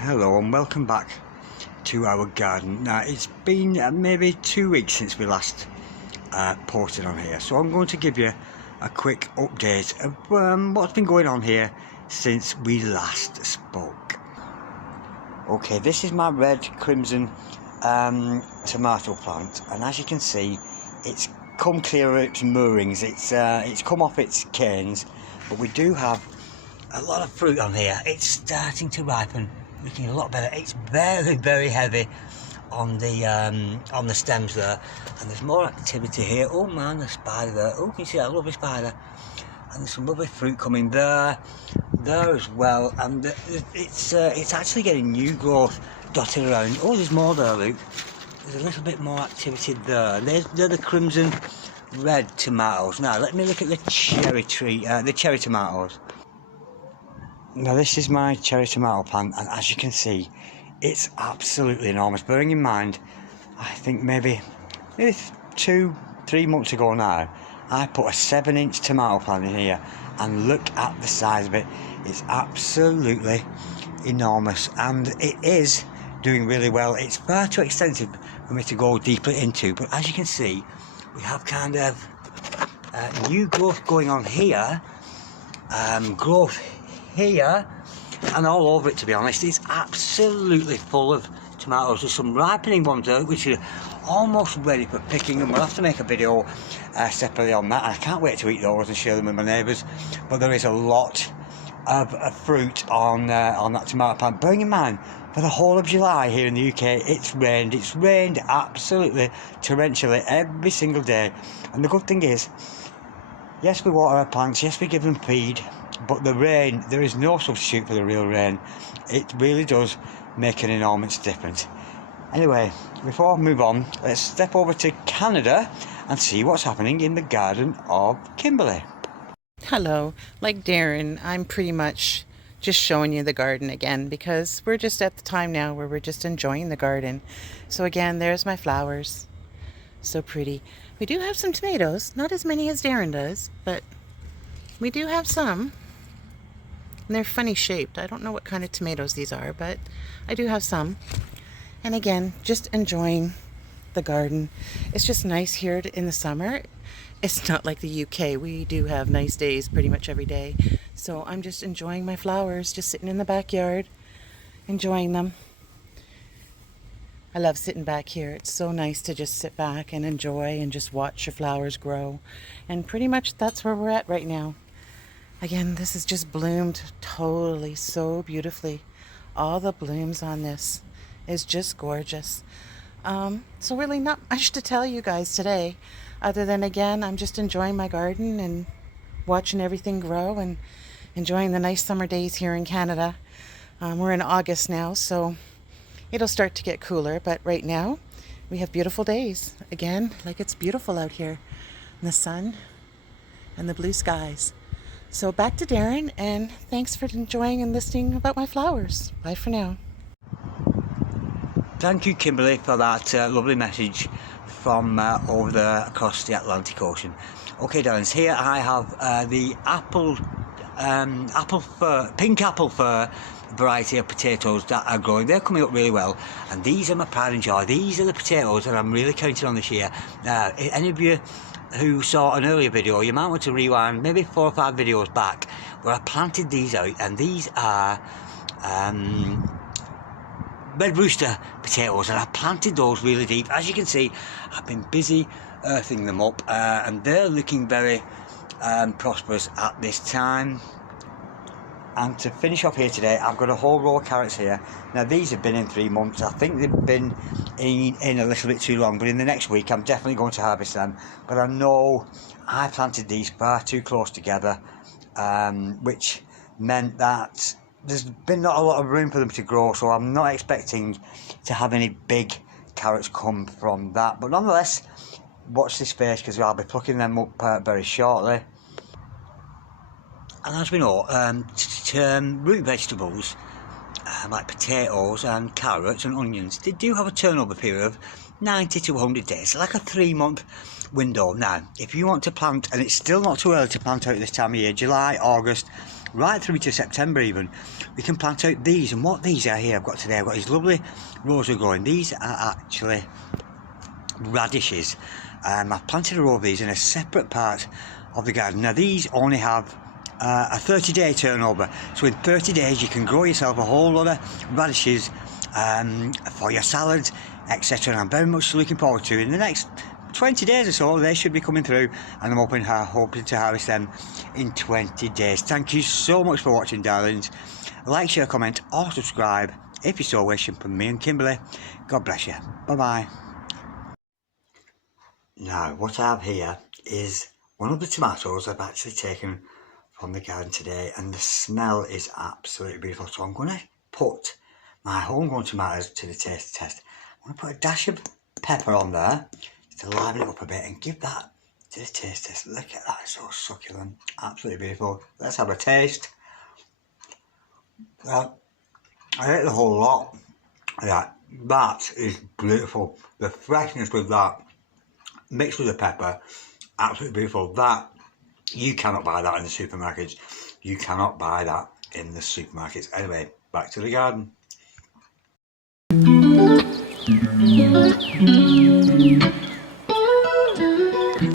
Hello and welcome back to our garden. Now it's been maybe 2 weeks since we last posted on here, so I'm going to give you a quick update of what's been going on here since we last spoke. Okay, this is my red crimson tomato plant, and as you can see, it's come clear of its moorings. It's come off its canes, but we do have a lot of fruit on here. It's starting to ripen, looking a lot better. It's very heavy on the stems there, and there's more activity here. Oh man, the spider there. Oh, can you see that lovely spider? And there's some lovely fruit coming there as well, and it's actually getting new growth dotted around. Oh, there's more there, Luke. There's a little bit more activity there. They're the crimson red tomatoes. Now let me look at the cherry tomatoes. Now this is my cherry tomato plant, and as you can see, it's absolutely enormous. Bearing in mind, I think maybe 2-3 months ago now, I put a 7-inch tomato plant in here, and look at the size of it. It's absolutely enormous, and it is doing really well. It's far too extensive for me to go deeply into, but as you can see, we have kind of new growth going on here, growth here, and all over it. To be honest, it's absolutely full of tomatoes. There's some ripening ones there which are almost ready for picking, and we'll have to make a video separately on that. I can't wait to eat those and share them with my neighbours. But there is a lot of fruit on that tomato plant. Bearing in mind, for the whole of July here in the UK, it's rained absolutely torrentially every single day. And the good thing is, yes, we water our plants, yes, we give them feed, but the rain, there is no substitute for the real rain. It really does make an enormous difference. Anyway, before I move on, let's step over to Canada and see what's happening in the garden of Kimberly. Hello. Like Darren, I'm pretty much just showing you the garden again, because we're just at the time now where we're just enjoying the garden. So again, there's my flowers. So pretty. We do have some tomatoes, not as many as Darren does, but we do have some. And they're funny shaped. I don't know what kind of tomatoes these are, but I do have some. And again, just enjoying the garden. It's just nice here in the summer. It's not like the UK. We do have nice days pretty much every day. So I'm just enjoying my flowers, just sitting in the backyard, enjoying them. I love sitting back here. It's so nice to just sit back and enjoy and just watch your flowers grow. And pretty much that's where we're at right now. Again, this has just bloomed totally so beautifully. All the blooms on this is just gorgeous. So really not much to tell you guys today, other than again, I'm just enjoying my garden and watching everything grow and enjoying the nice summer days here in Canada. We're in August now, so it'll start to get cooler, but right now we have beautiful days. Again, like it's beautiful out here, and the sun and the blue skies. So back to Darren, and thanks for enjoying and listening about my flowers. Bye for now. Thank you, Kimberly, for that lovely message from over there across the Atlantic Ocean. Okay, darlings, here I have the pink apple fir variety of potatoes that are growing. They're coming up really well, and these are my pride and joy. These are the potatoes that I'm really counting on this year. Now, any of you who saw an earlier video, you might want to rewind maybe 4 or 5 videos back where I planted these out, and these are Red Rooster potatoes, and I planted those really deep. As you can see, I've been busy earthing them up, and they're looking very prosperous at this time. And to finish off here today, I've got a whole row of carrots here. Now these have been in 3 months. I think they've been in a little bit too long, but in the next week I'm definitely going to harvest them. But I know I planted these far too close together, which meant that there's been not a lot of room for them to grow, so I'm not expecting to have any big carrots come from that. But nonetheless, watch this space, because I'll be plucking them up very shortly. And as we know, root vegetables like potatoes and carrots and onions, they do have a turnover period of 90 to 100 days, like a 3-month window. Now, if you want to plant, and it's still not too early to plant out this time of year, July, August, right through to September even, we can plant out these. And what these are here, I've got these lovely rows of growing. These are actually radishes. I've planted a row of these in a separate part of the garden. Now these only have a 30-day turnover, so in 30 days you can grow yourself a whole lot of radishes for your salads, etc. And I'm very much looking forward to, in the next 20 days or so, they should be coming through, and I'm hoping to harvest them in 20 days. Thank you so much for watching, darlings. Like, share, comment or subscribe if you so wish. And from me and Kimberly, God bless you. Bye bye. Now what I have here is one of the tomatoes I've actually taken from the garden today, and the smell is absolutely beautiful. So I'm going to put my homegrown tomatoes to the taste test. I'm going to put a dash of pepper on there to liven it up a bit and give that to the taste test. Look at that, it's so succulent, absolutely beautiful. Let's have a taste. I ate the whole lot. Yeah, that is beautiful. The freshness with that mixed with the pepper, absolutely beautiful. That, you cannot buy that in the supermarkets. You cannot buy that in the supermarkets. Anyway, back to the garden.